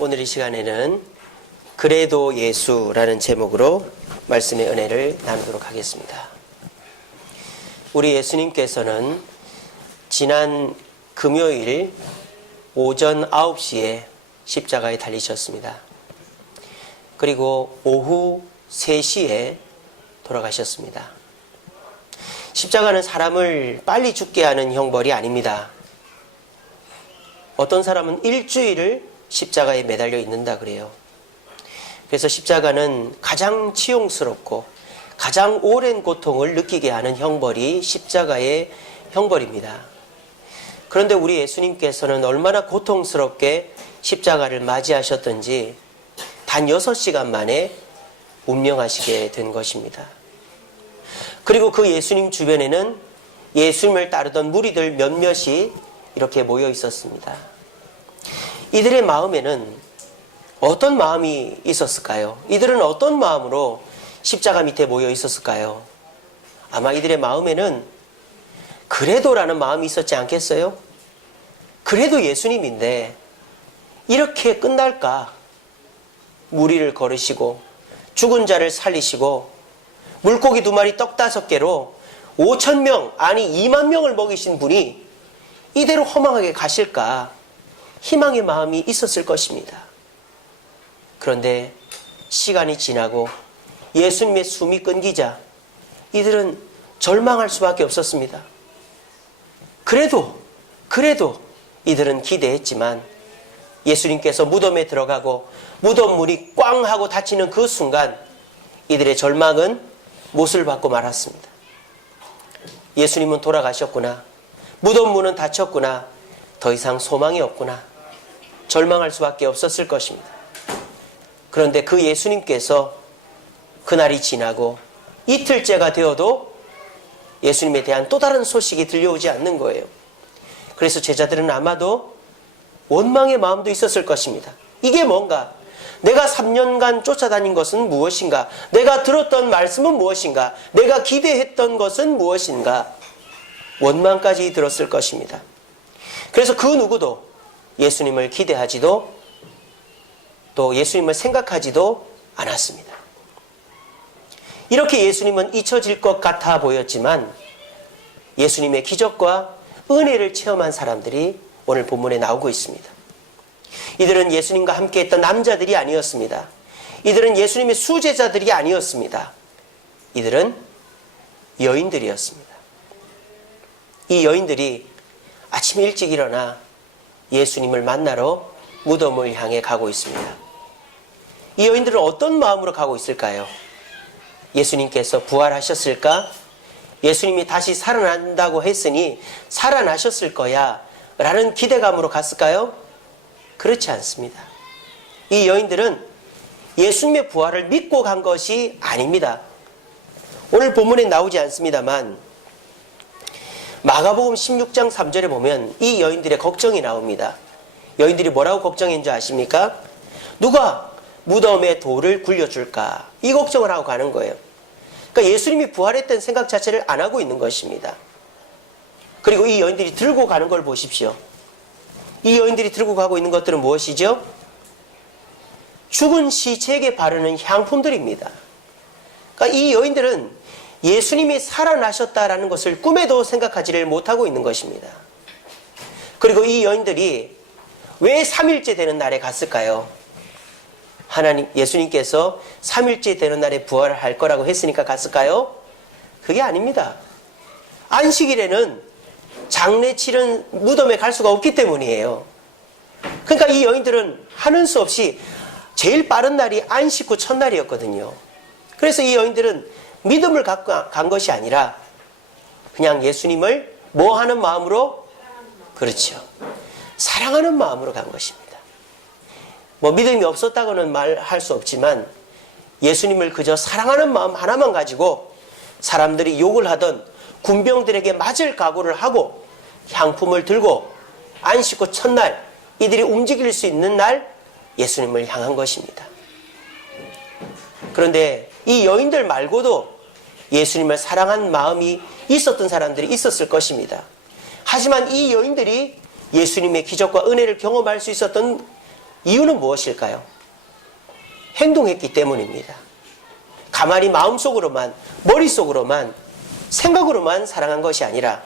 오늘 이 시간에는 그래도 예수라는 제목으로 말씀의 은혜를 나누도록 하겠습니다. 우리 예수님께서는 지난 금요일 오전 9시에 십자가에 달리셨습니다. 그리고 오후 3시에 돌아가셨습니다. 십자가는 사람을 빨리 죽게 하는 형벌이 아닙니다. 어떤 사람은 일주일을 십자가에 매달려 있는다 그래요. 그래서 십자가는 가장 치욕스럽고 가장 오랜 고통을 느끼게 하는 형벌이 십자가의 형벌입니다. 그런데 우리 예수님께서는 얼마나 고통스럽게 십자가를 맞이하셨던지 단 6시간 만에 운명하시게 된 것입니다. 그리고 그 예수님 주변에는 예수님을 따르던 무리들 몇몇이 이렇게 모여 있었습니다. 이들의 마음에는 어떤 마음이 있었을까요? 이들은 어떤 마음으로 십자가 밑에 모여 있었을까요? 아마 이들의 마음에는 그래도라는 마음이 있었지 않겠어요? 그래도 예수님인데 이렇게 끝날까? 무리를 걸으시고 죽은 자를 살리시고 물고기 2마리 떡 5개로 5,000명 아니 2만 명을 먹이신 분이 이대로 허망하게 가실까? 희망의 마음이 있었을 것입니다. 그런데 시간이 지나고 예수님의 숨이 끊기자 이들은 절망할 수밖에 없었습니다. 그래도 이들은 기대했지만 예수님께서 무덤에 들어가고 무덤 문이 꽝 하고 닫히는 그 순간 이들의 절망은 못을 받고 말았습니다. 예수님은 돌아가셨구나. 무덤 문은 닫혔구나. 더 이상 소망이 없구나. 절망할 수밖에 없었을 것입니다. 그런데 그 예수님께서 그날이 지나고 이틀째가 되어도 예수님에 대한 또 다른 소식이 들려오지 않는 거예요. 그래서 제자들은 아마도 원망의 마음도 있었을 것입니다. 이게 뭔가? 내가 3년간 쫓아다닌 것은 무엇인가? 내가 들었던 말씀은 무엇인가? 내가 기대했던 것은 무엇인가? 원망까지 들었을 것입니다. 그래서 그 누구도 예수님을 기대하지도 또 예수님을 생각하지도 않았습니다. 이렇게 예수님은 잊혀질 것 같아 보였지만 예수님의 기적과 은혜를 체험한 사람들이 오늘 본문에 나오고 있습니다. 이들은 예수님과 함께 했던 남자들이 아니었습니다. 이들은 예수님의 수제자들이 아니었습니다. 이들은 여인들이었습니다. 이 여인들이 아침 일찍 일어나 예수님을 만나러 무덤을 향해 가고 있습니다. 이 여인들은 어떤 마음으로 가고 있을까요? 예수님께서 부활하셨을까? 예수님이 다시 살아난다고 했으니 살아나셨을 거야 라는 기대감으로 갔을까요? 그렇지 않습니다. 이 여인들은 예수님의 부활을 믿고 간 것이 아닙니다. 오늘 본문에 나오지 않습니다만 마가복음 16장 3절에 보면 이 여인들의 걱정이 나옵니다. 여인들이 뭐라고 걱정했는지 아십니까? 누가 무덤에 돌을 굴려줄까? 이 걱정을 하고 가는 거예요. 그러니까 예수님이 부활했다는 생각 자체를 안 하고 있는 것입니다. 그리고 이 여인들이 들고 가는 걸 보십시오. 이 여인들이 들고 가고 있는 것들은 무엇이죠? 죽은 시체에게 바르는 향품들입니다. 그러니까 이 여인들은 예수님이 살아나셨다라는 것을 꿈에도 생각하지를 못하고 있는 것입니다. 그리고 이 여인들이 왜 3일째 되는 날에 갔을까요? 예수님께서 3일째 되는 날에 부활할 거라고 했으니까 갔을까요? 그게 아닙니다. 안식일에는 장례 치른 무덤에 갈 수가 없기 때문이에요. 그러니까 이 여인들은 하는 수 없이 제일 빠른 날이 안식 후 첫날이었거든요. 그래서 이 여인들은 믿음을 갖고 간 것이 아니라 그냥 예수님을 뭐 하는 마음으로? 그렇죠. 사랑하는 마음으로 간 것입니다. 뭐 믿음이 없었다고는 말할 수 없지만 예수님을 그저 사랑하는 마음 하나만 가지고 사람들이 욕을 하던 군병들에게 맞을 각오를 하고 향품을 들고 안식 후 첫날 이들이 움직일 수 있는 날 예수님을 향한 것입니다. 그런데 이 여인들 말고도 예수님을 사랑한 마음이 있었던 사람들이 있었을 것입니다. 하지만 이 여인들이 예수님의 기적과 은혜를 경험할 수 있었던 이유는 무엇일까요? 행동했기 때문입니다. 가만히 마음속으로만, 머릿속으로만, 생각으로만 사랑한 것이 아니라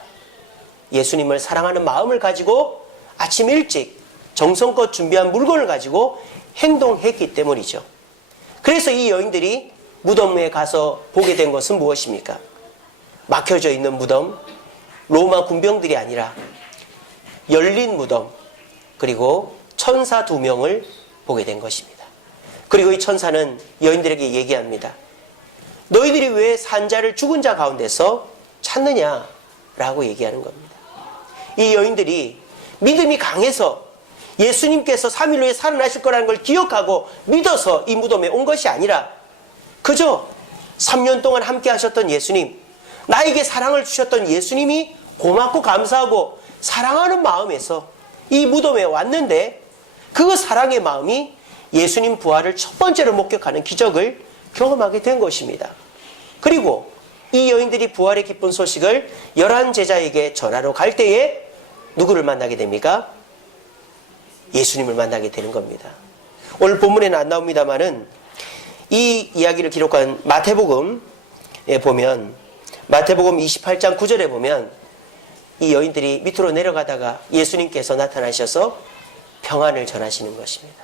예수님을 사랑하는 마음을 가지고 아침 일찍 정성껏 준비한 물건을 가지고 행동했기 때문이죠. 그래서 이 여인들이 무덤에 가서 보게 된 것은 무엇입니까? 막혀져 있는 무덤, 로마 군병들이 아니라 열린 무덤, 그리고 천사 2명을 보게 된 것입니다. 그리고 이 천사는 여인들에게 얘기합니다. 너희들이 왜 산자를 죽은 자 가운데서 찾느냐라고 얘기하는 겁니다. 이 여인들이 믿음이 강해서 예수님께서 3일 후에 살아나실 거라는 걸 기억하고 믿어서 이 무덤에 온 것이 아니라 그저 3년 동안 함께 하셨던 예수님, 나에게 사랑을 주셨던 예수님이 고맙고 감사하고 사랑하는 마음에서 이 무덤에 왔는데 그 사랑의 마음이 예수님 부활을 첫 번째로 목격하는 기적을 경험하게 된 것입니다. 그리고 이 여인들이 부활의 기쁜 소식을 11 제자에게 전하러 갈 때에 누구를 만나게 됩니까? 예수님을 만나게 되는 겁니다. 오늘 본문에는 안 나옵니다만은 이 이야기를 기록한 마태복음에 보면, 마태복음 28장 9절에 보면 이 여인들이 밑으로 내려가다가 예수님께서 나타나셔서 평안을 전하시는 것입니다.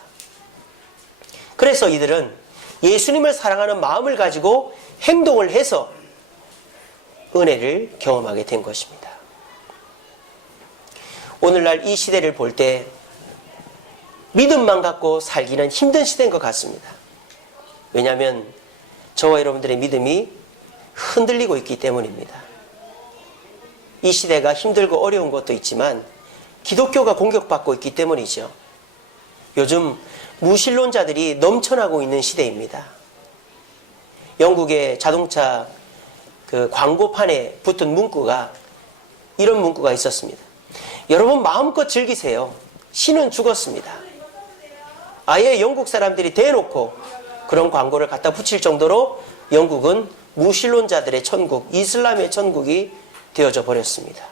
그래서 이들은 예수님을 사랑하는 마음을 가지고 행동을 해서 은혜를 경험하게 된 것입니다. 오늘날 이 시대를 볼 때 믿음만 갖고 살기는 힘든 시대인 것 같습니다. 왜냐하면 저와 여러분들의 믿음이 흔들리고 있기 때문입니다. 이 시대가 힘들고 어려운 것도 있지만 기독교가 공격받고 있기 때문이죠. 요즘 무신론자들이 넘쳐나고 있는 시대입니다. 영국의 자동차 그 광고판에 붙은 문구가 이런 문구가 있었습니다. 여러분 마음껏 즐기세요. 신은 죽었습니다. 아예 영국 사람들이 대놓고 그런 광고를 갖다 붙일 정도로 영국은 무신론자들의 천국, 이슬람의 천국이 되어져 버렸습니다.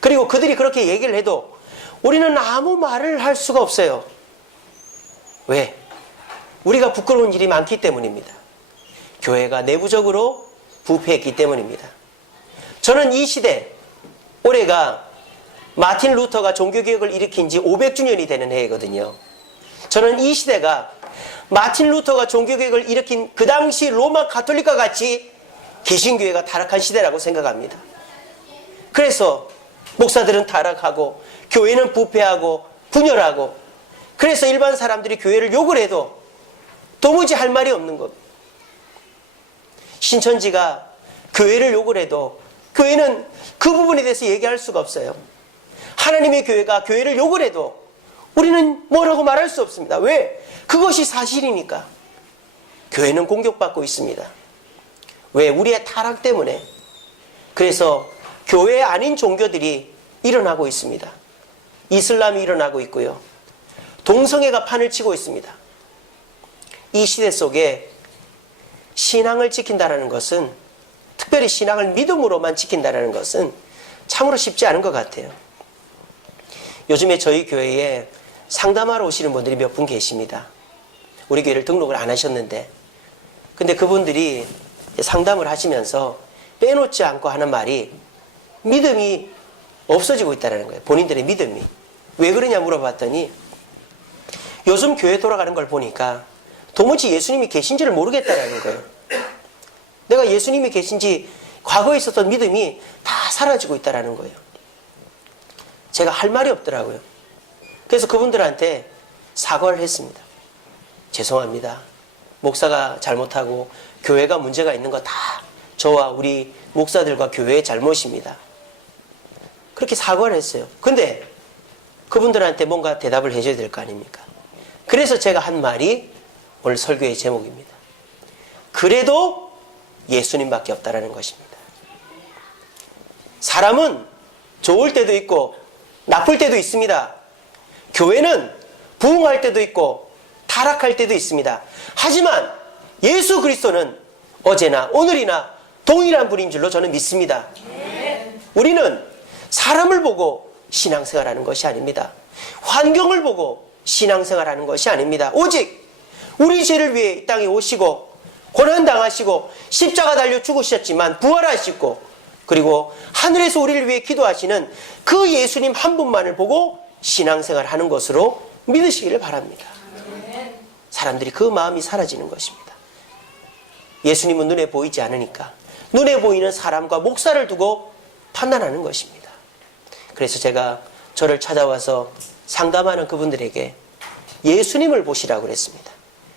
그리고 그들이 그렇게 얘기를 해도 우리는 아무 말을 할 수가 없어요. 왜? 우리가 부끄러운 일이 많기 때문입니다. 교회가 내부적으로 부패했기 때문입니다. 저는 이 시대, 올해가 마틴 루터가 종교개혁을 일으킨 지 500주년이 되는 해거든요. 저는 이 시대가 마틴 루터가 종교개혁을 일으킨 그 당시 로마 가톨릭과 같이 개신교회가 타락한 시대라고 생각합니다. 그래서 목사들은 타락하고 교회는 부패하고 분열하고, 그래서 일반 사람들이 교회를 욕을 해도 도무지 할 말이 없는 것. 신천지가 교회를 욕을 해도 교회는 그 부분에 대해서 얘기할 수가 없어요. 하나님의 교회가 교회를 욕을 해도 우리는 뭐라고 말할 수 없습니다. 왜? 그것이 사실이니까. 교회는 공격받고 있습니다. 왜? 우리의 타락 때문에. 그래서 교회 아닌 종교들이 일어나고 있습니다. 이슬람이 일어나고 있고요. 동성애가 판을 치고 있습니다. 이 시대 속에 신앙을 지킨다는 것은, 특별히 신앙을 믿음으로만 지킨다는 것은 참으로 쉽지 않은 것 같아요. 요즘에 저희 교회에 상담하러 오시는 분들이 몇 분 계십니다. 우리 교회를 등록을 안 하셨는데, 근데 그분들이 상담을 하시면서 빼놓지 않고 하는 말이 믿음이 없어지고 있다는 거예요. 본인들의 믿음이. 왜 그러냐 물어봤더니 요즘 교회 돌아가는 걸 보니까 도무지 예수님이 계신지를 모르겠다라는 거예요. 내가 예수님이 계신지 과거에 있었던 믿음이 다 사라지고 있다라는 거예요. 제가 할 말이 없더라고요. 그래서 그분들한테 사과를 했습니다. 죄송합니다. 목사가 잘못하고 교회가 문제가 있는 거 다 저와 우리 목사들과 교회의 잘못입니다. 그렇게 사과를 했어요. 근데 그분들한테 뭔가 대답을 해줘야 될 거 아닙니까? 그래서 제가 한 말이 오늘 설교의 제목입니다. 그래도 예수님밖에 없다라는 것입니다. 사람은 좋을 때도 있고 나쁠 때도 있습니다. 교회는 부흥할 때도 있고 타락할 때도 있습니다. 하지만 예수 그리스도는 어제나 오늘이나 동일한 분인 줄로 저는 믿습니다. 우리는 사람을 보고 신앙생활하는 것이 아닙니다. 환경을 보고 신앙생활하는 것이 아닙니다. 오직 우리 죄를 위해 이 땅에 오시고 고난당하시고 십자가 달려 죽으셨지만 부활하시고 그리고 하늘에서 우리를 위해 기도하시는 그 예수님 한 분만을 보고 신앙생활하는 것으로 믿으시기를 바랍니다. 사람들이 그 마음이 사라지는 것입니다. 예수님은 눈에 보이지 않으니까 눈에 보이는 사람과 목사를 두고 판단하는 것입니다. 그래서 제가 저를 찾아와서 상담하는 그분들에게 예수님을 보시라고 그랬습니다.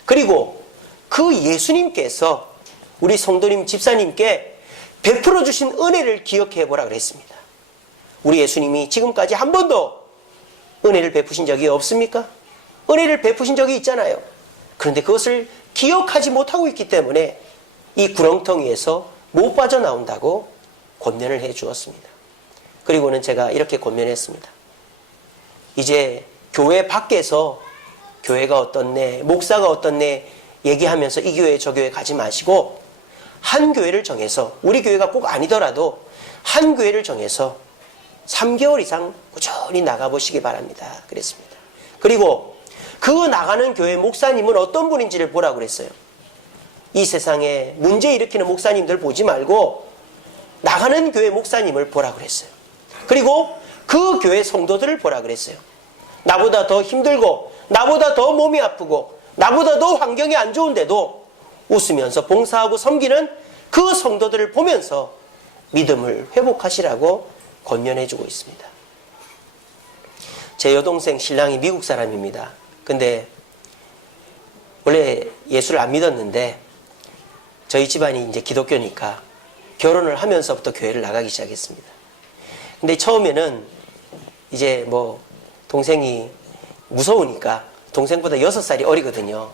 그리고 그 예수님께서 우리 성도님 집사님께 베풀어 주신 은혜를 기억해 보라 그랬습니다. 우리 예수님이 지금까지 한 번도 은혜를 베푸신 적이 없습니까? 은혜를 베푸신 적이 있잖아요. 그런데 그것을 기억하지 못하고 있기 때문에 이 구렁텅이에서 못 빠져나온다고 권면을 해 주었습니다. 그리고는 제가 이렇게 권면했습니다. 이제 교회 밖에서 교회가 어떻네, 목사가 어떻네 얘기하면서 이 교회 저 교회 가지 마시고 한 교회를 정해서, 우리 교회가 꼭 아니더라도 한 교회를 정해서 3개월 이상 꾸준히 나가보시기 바랍니다. 그랬습니다. 그리고 그 나가는 교회 목사님은 어떤 분인지를 보라고 그랬어요. 이 세상에 문제 일으키는 목사님들 보지 말고 나가는 교회 목사님을 보라고 그랬어요. 그리고 그 교회 성도들을 보라고 그랬어요. 나보다 더 힘들고 나보다 더 몸이 아프고 나보다 더 환경이 안 좋은데도 웃으면서 봉사하고 섬기는 그 성도들을 보면서 믿음을 회복하시라고 권면해주고 있습니다. 제 여동생 신랑이 미국 사람입니다. 근데 원래 예수를 안 믿었는데 저희 집안이 이제 기독교니까 결혼을 하면서부터 교회를 나가기 시작했습니다. 근데 처음에는 이제 뭐 동생이 무서우니까, 동생보다 6살이 어리거든요.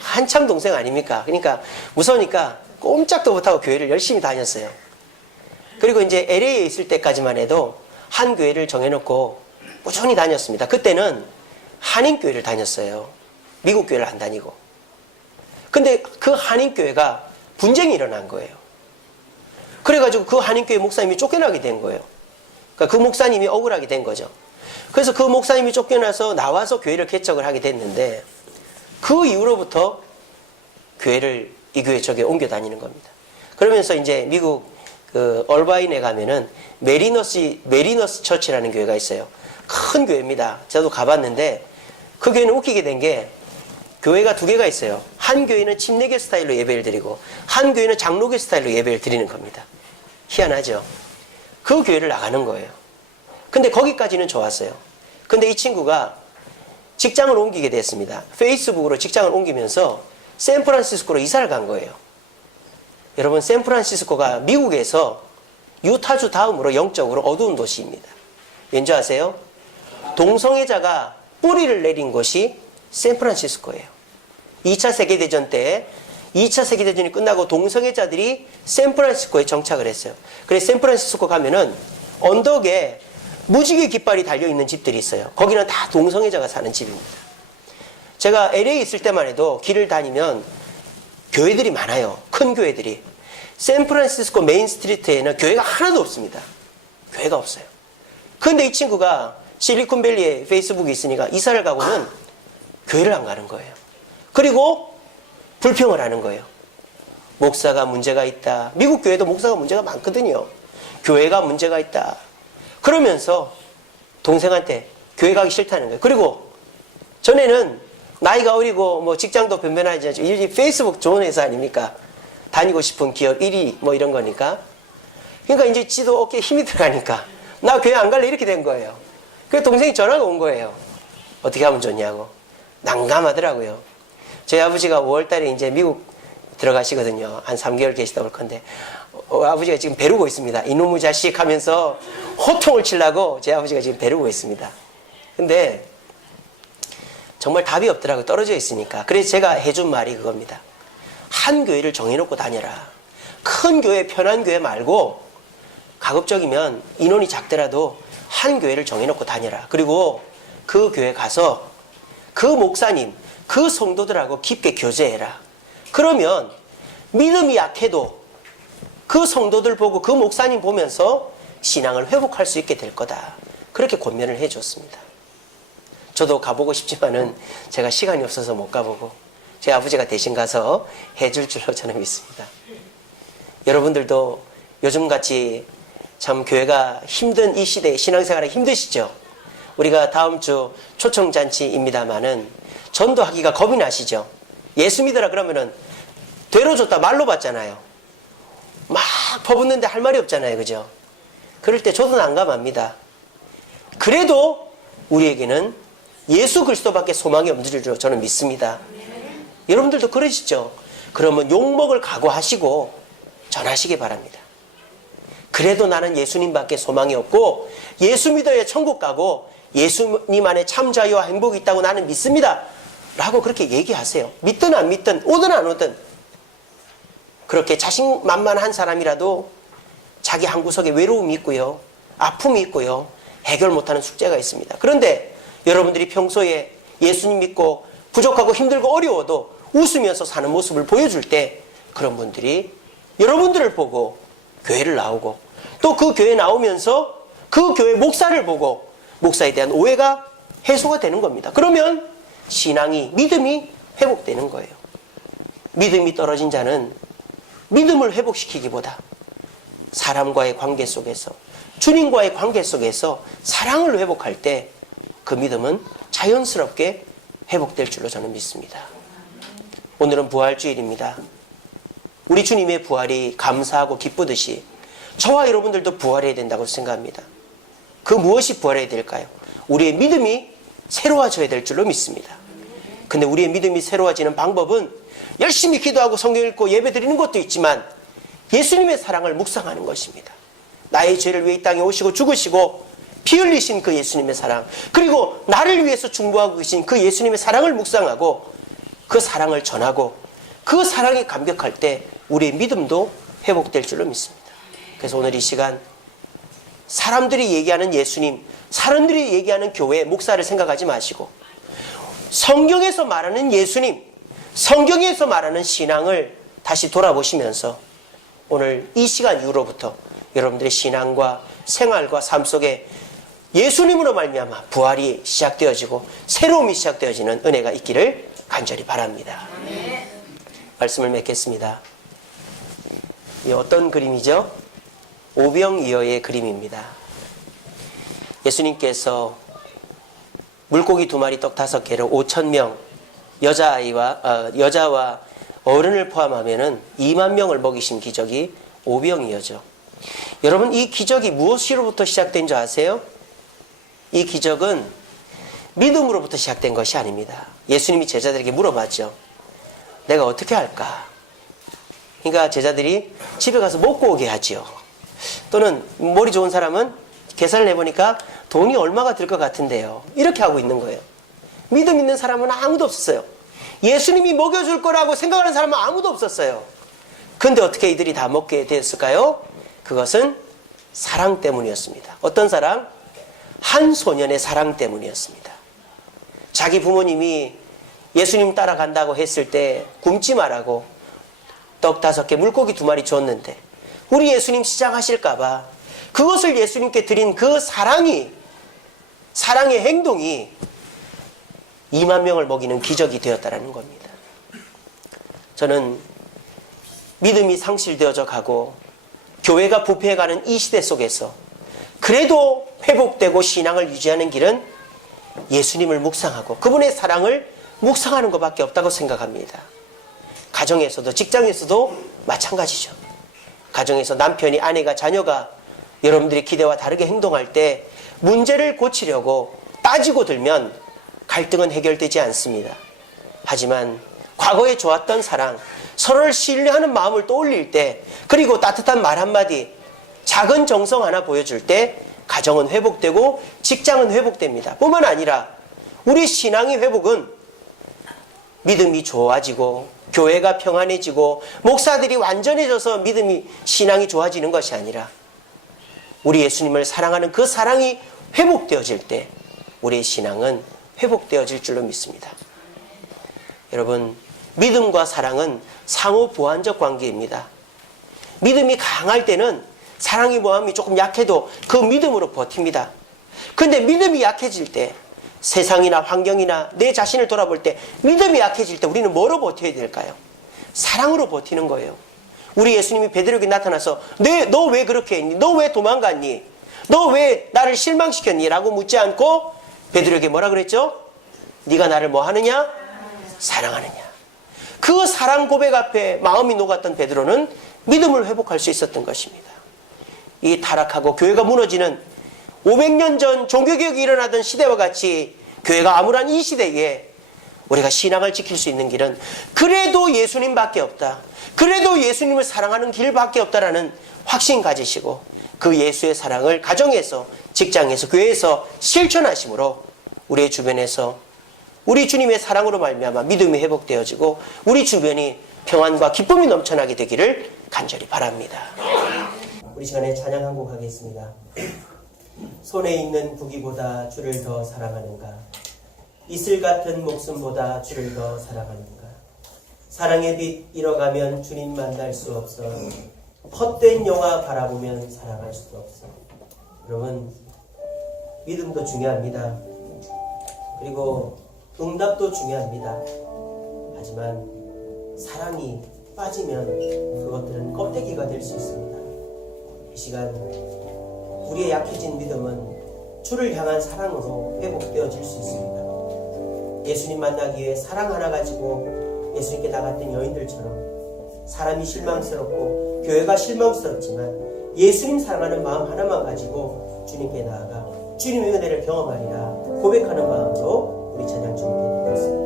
한참 동생 아닙니까? 그러니까 무서우니까 꼼짝도 못하고 교회를 열심히 다녔어요. 그리고 이제 LA에 있을 때까지만 해도 한 교회를 정해놓고 꾸준히 다녔습니다. 그때는 한인교회를 다녔어요. 미국 교회를 안 다니고. 근데 그 한인교회가 분쟁이 일어난 거예요. 그래가지고 그 한인교회 목사님이 쫓겨나게 된 거예요. 그러니까 그 목사님이 억울하게 된 거죠. 그래서 그 목사님이 쫓겨나서 나와서 교회를 개척을 하게 됐는데 그 이후로부터 교회를 이 교회 저교회 옮겨 다니는 겁니다. 그러면서 이제 미국 그 얼바인에 가면은 메리너스 처치라는 교회가 있어요. 큰 교회입니다. 저도 가봤는데 그 교회는 웃기게 된 게 교회가 2개가 있어요. 한 교회는 침례교 스타일로 예배를 드리고 한 교회는 장로교 스타일로 예배를 드리는 겁니다. 희한하죠? 그 교회를 나가는 거예요. 근데 거기까지는 좋았어요. 근데 이 친구가 직장을 옮기게 됐습니다. 페이스북으로 직장을 옮기면서 샌프란시스코로 이사를 간 거예요. 여러분, 샌프란시스코가 미국에서 유타주 다음으로 영적으로 어두운 도시입니다. 왠지 아세요? 동성애자가 뿌리를 내린 곳이 샌프란시스코예요. 2차 세계대전 때 2차 세계대전이 끝나고 동성애자들이 샌프란시스코에 정착을 했어요. 그래서 샌프란시스코 가면은 언덕에 무지개 깃발이 달려있는 집들이 있어요. 거기는 다 동성애자가 사는 집입니다. 제가 LA에 있을 때만 해도 길을 다니면 교회들이 많아요. 큰 교회들이. 샌프란시스코 메인 스트리트에는 교회가 하나도 없습니다. 교회가 없어요. 그런데 이 친구가 실리콘밸리에 페이스북이 있으니까 이사를 가고는 교회를 안 가는 거예요. 그리고 불평을 하는 거예요. 목사가 문제가 있다. 미국 교회도 목사가 문제가 많거든요. 교회가 문제가 있다. 그러면서 동생한테 교회 가기 싫다는 거예요. 그리고 전에는 나이가 어리고 뭐 직장도 변변하지 않죠. 이 페이스북 좋은 회사 아닙니까? 다니고 싶은 기업 1위 뭐 이런 거니까. 그러니까 이제 지도 어깨에 힘이 들어가니까 나 교회 안 갈래 이렇게 된 거예요. 그래서 동생이 전화가 온 거예요. 어떻게 하면 좋냐고. 난감하더라고요. 저희 아버지가 5월 달에 이제 미국 들어가시거든요. 한 3개월 계시다 올 건데 아버지가 지금 벼르고 있습니다. 이놈의 자식 하면서 호통을 치려고 제 아버지가 지금 벼르고 있습니다. 근데 정말 답이 없더라고요. 떨어져 있으니까. 그래서 제가 해준 말이 그겁니다. 한 교회를 정해놓고 다녀라. 큰 교회, 편한 교회 말고 가급적이면 인원이 작더라도 한 교회를 정해놓고 다녀라. 그리고 그 교회 가서 그 목사님, 그 성도들하고 깊게 교제해라. 그러면 믿음이 약해도 그 성도들 보고 그 목사님 보면서 신앙을 회복할 수 있게 될 거다. 그렇게 권면을 해줬습니다. 저도 가보고 싶지만은 제가 시간이 없어서 못 가보고 제 아버지가 대신 가서 해줄 줄로 저는 믿습니다. 여러분들도 요즘같이 참 교회가 힘든 이 시대에 신앙생활이 힘드시죠? 우리가 다음 주 초청잔치입니다마는 전도하기가 겁이 나시죠? 예수 믿으라 그러면은 되로 줬다 말로 받잖아요. 막 퍼붓는데 할 말이 없잖아요. 그죠? 그럴 때 저도 난감합니다. 그래도 우리에게는 예수 그리스도밖에 소망이 없는 줄 저는 믿습니다. 여러분들도 그러시죠? 그러면 욕먹을 각오하시고 전하시기 바랍니다. 그래도 나는 예수님밖에 소망이 없고 예수 믿어야 천국 가고 예수님 안에 참 자유와 행복이 있다고 나는 믿습니다. 라고 그렇게 얘기하세요. 믿든 안 믿든 오든 안 오든. 그렇게 자신만만한 사람이라도 자기 한구석에 외로움이 있고요. 아픔이 있고요. 해결 못하는 숙제가 있습니다. 그런데 여러분들이 평소에 예수님 믿고 부족하고 힘들고 어려워도 웃으면서 사는 모습을 보여줄 때 그런 분들이 여러분들을 보고 교회를 나오고 또 그 교회 나오면서 그 교회 목사를 보고 목사에 대한 오해가 해소가 되는 겁니다. 그러면 신앙이, 믿음이 회복되는 거예요. 믿음이 떨어진 자는 믿음을 회복시키기보다 사람과의 관계 속에서 주님과의 관계 속에서 사랑을 회복할 때 그 믿음은 자연스럽게 회복될 줄로 저는 믿습니다. 오늘은 부활주일입니다. 우리 주님의 부활이 감사하고 기쁘듯이 저와 여러분들도 부활해야 된다고 생각합니다. 그 무엇이 부활해야 될까요? 우리의 믿음이 새로워져야 될 줄로 믿습니다. 근데 우리의 믿음이 새로워지는 방법은 열심히 기도하고 성경 읽고 예배 드리는 것도 있지만 예수님의 사랑을 묵상하는 것입니다. 나의 죄를 위해 이 땅에 오시고 죽으시고 피 흘리신 그 예수님의 사랑, 그리고 나를 위해서 중보하고 계신 그 예수님의 사랑을 묵상하고 그 사랑을 전하고 그 사랑이 감격할 때 우리의 믿음도 회복될 줄로 믿습니다. 그래서 오늘 이 시간 사람들이 얘기하는 예수님, 사람들이 얘기하는 교회, 목사를 생각하지 마시고 성경에서 말하는 예수님, 성경에서 말하는 신앙을 다시 돌아보시면서 오늘 이 시간 이후로부터 여러분들의 신앙과 생활과 삶 속에 예수님으로 말미암아 부활이 시작되어지고 새로움이 시작되어지는 은혜가 있기를 간절히 바랍니다. 말씀을 맺겠습니다. 이 어떤 그림이죠? 오병이어의 그림입니다. 예수님께서 물고기 2마리 떡 5개로 5,000명 여자와 어른을 포함하면 2만 명을 먹이신 기적이 오병이어죠. 여러분, 이 기적이 무엇으로부터 시작된 줄 아세요? 이 기적은 믿음으로부터 시작된 것이 아닙니다. 예수님이 제자들에게 물어봤죠. 내가 어떻게 할까? 그러니까 제자들이 집에 가서 먹고 오게 하지요. 또는 머리 좋은 사람은 계산을 해보니까 돈이 얼마가 들 것 같은데요. 이렇게 하고 있는 거예요. 믿음 있는 사람은 아무도 없었어요. 예수님이 먹여줄 거라고 생각하는 사람은 아무도 없었어요. 근데 어떻게 이들이 다 먹게 되었을까요? 그것은 사랑 때문이었습니다. 어떤 사랑? 한 소년의 사랑 때문이었습니다. 자기 부모님이 예수님 따라간다고 했을 때 굶지 말라고 떡 5개, 물고기 2마리 줬는데 우리 예수님 시장하실까봐 그것을 예수님께 드린 그 사랑의 행동이 2만 명을 먹이는 기적이 되었다는 겁니다. 저는 믿음이 상실되어져 가고 교회가 부패해가는 이 시대 속에서 그래도 회복되고 신앙을 유지하는 길은 예수님을 묵상하고 그분의 사랑을 묵상하는 것밖에 없다고 생각합니다. 가정에서도 직장에서도 마찬가지죠. 가정에서 남편이, 아내가, 자녀가 여러분들의 기대와 다르게 행동할 때 문제를 고치려고 따지고 들면 갈등은 해결되지 않습니다. 하지만 과거에 좋았던 사랑, 서로를 신뢰하는 마음을 떠올릴 때, 그리고 따뜻한 말 한마디, 작은 정성 하나 보여줄 때 가정은 회복되고 직장은 회복됩니다. 뿐만 아니라 우리 신앙의 회복은 믿음이 좋아지고 교회가 평안해지고 목사들이 완전해져서 신앙이 좋아지는 것이 아니라 우리 예수님을 사랑하는 그 사랑이 회복되어질 때 우리의 신앙은 회복되어질 줄로 믿습니다. 여러분, 믿음과 사랑은 상호 보완적 관계입니다. 믿음이 강할 때는 사랑의 모함이 조금 약해도 그 믿음으로 버팁니다. 근데 믿음이 약해질 때 세상이나 환경이나 내 자신을 돌아볼 때 믿음이 약해질 때 우리는 뭐로 버텨야 될까요? 사랑으로 버티는 거예요. 우리 예수님이 베드로에게 나타나서 너 왜 그렇게 했니? 너 왜 도망갔니? 너 왜 나를 실망시켰니? 라고 묻지 않고 베드로에게 뭐라 그랬죠? 네가 나를 뭐 하느냐? 사랑하느냐. 그 사랑 고백 앞에 마음이 녹았던 베드로는 믿음을 회복할 수 있었던 것입니다. 이 타락하고 교회가 무너지는 500년 전 종교개혁이 일어나던 시대와 같이 교회가 암울한 이 시대에 우리가 신앙을 지킬 수 있는 길은 그래도 예수님밖에 없다. 그래도 예수님을 사랑하는 길밖에 없다라는 확신 가지시고 그 예수의 사랑을 가정에서, 직장에서, 교회에서 실천하심으로 우리의 주변에서 우리 주님의 사랑으로 말미암아 믿음이 회복되어지고 우리 주변이 평안과 기쁨이 넘쳐나게 되기를 간절히 바랍니다. 우리 시간에 찬양 한 곡 하겠습니다. 손에 있는 부귀보다 주를 더 사랑하는가? 이슬 같은 목숨보다 주를 더 사랑하는가? 사랑의 빛 잃어가면 주님 만날 수 없어. 헛된 영화 바라보면 사랑할 수도 없어. 여러분, 믿음도 중요합니다. 그리고 응답도 중요합니다. 하지만 사랑이 빠지면 그것들은 껍데기가 될 수 있습니다. 이 시간 우리의 약해진 믿음은 주를 향한 사랑으로 회복되어질 수 있습니다. 예수님 만나기 위해 사랑 하나 가지고 예수님께 나갔던 여인들처럼 사람이 실망스럽고 교회가 실망스럽지만 예수님 사랑하는 마음 하나만 가지고 주님께 나아가 주님의 은혜를 경험하리라 고백하는 마음으로 우리 찬양 준비해드리겠습니다.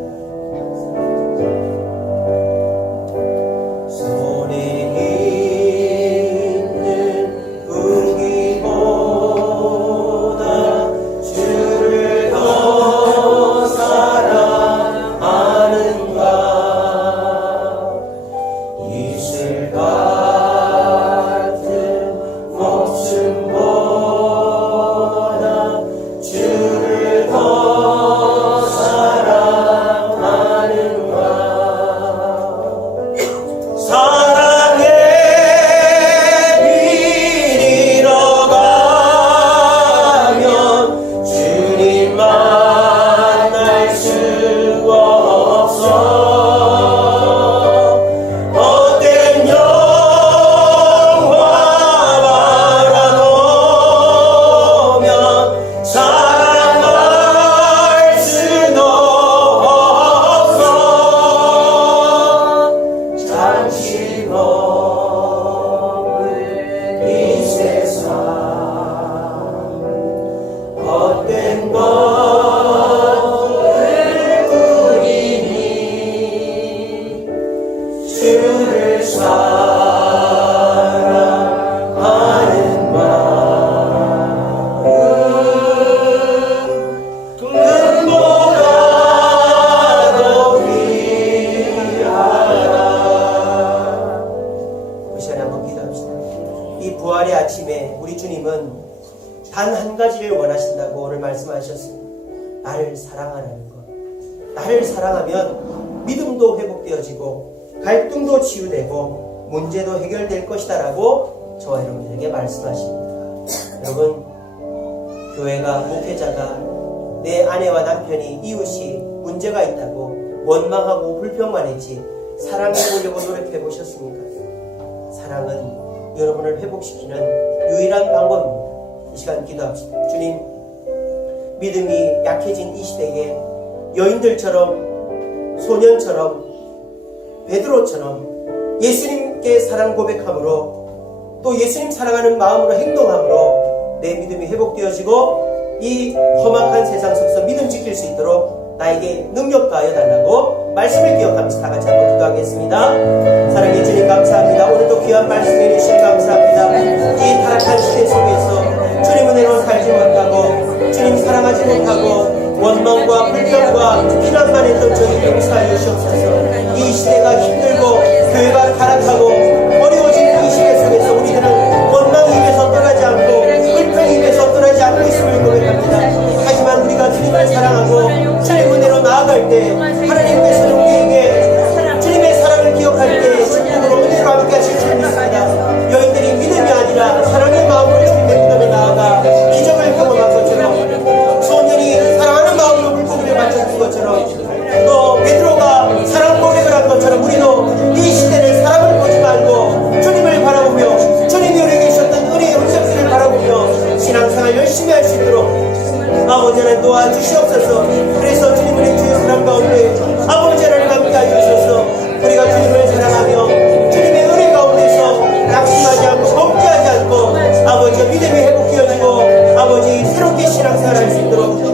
단 한 가지를 원하신다고 오늘 말씀하셨습니다. 나를 사랑하라는 것. 나를 사랑하면 믿음도 회복되어지고 갈등도 치유되고 문제도 해결될 것이다 라고 저와 여러분들에게 말씀하십니다. 여러분, 교회가, 목회자가 내 아내와 남편이, 이웃이 문제가 있다고 원망하고 불평만 했지 사랑해보려고 노력해 보셨습니까? 사랑은 여러분을 회복시키는 유일한 방법입니다. 이 시간 기도합시다. 주님, 믿음이 약해진 이 시대에 여인들처럼, 소년처럼, 베드로처럼 예수님께 사랑 고백함으로 또 예수님 사랑하는 마음으로 행동함으로 내 믿음이 회복되어지고 이 험악한 세상 속에서 믿음 지킬 수 있도록 나에게 능력 가하여 달라고 말씀을 기억하면서 다 같이 한번 기도하겠습니다. 사랑해 주님 감사합니다. 오늘도 귀한 말씀 해주시니 감사합니다. 이 타락한 시대 속에서 주님 은혜로 살지 못하고 주님 사랑하지 못하고 원망과 불평과 비난만 했던 저희 용서하여 주시옵소서. 이 시대가 힘들고 교회가 타락하고 어려워진 이 시대 속에서 우리들은 원망 입에서 떠나지 않고 불평 입에서 떠나지 않고 있음을 고백합니다. 하지만 우리가 주님을 사랑하고 주님 은혜로 나아갈 때 하나님께서는 우리에게 주님의 사랑을 기억할 때 축복으로 은혜로 함께 하실 줄 믿습니다. 여인들이 믿음이 아니라 사랑의 마음으로 주님의 무덤에 나아가 기적을 경험한 것처럼 소년이 사랑하는 마음으로 이 시대는 사람을 보지 말고 주님을 바라보며 주님이 우리에게 주셨던 은혜의 흔적들을 바라보며 신앙생활 열심히 할 수 있도록 아버지 하나님 도와주시옵소서. 그래서 주님의 주의 사람 가운데 아버지 하나님 함께 하셔서 우리가 주님을 사랑하며 주님의 은혜 가운데서 낙심하지 않고 걱정하지 않고 아버지의 믿음이 회복되어지고 아버지 새롭게 신앙생활 할 수 있도록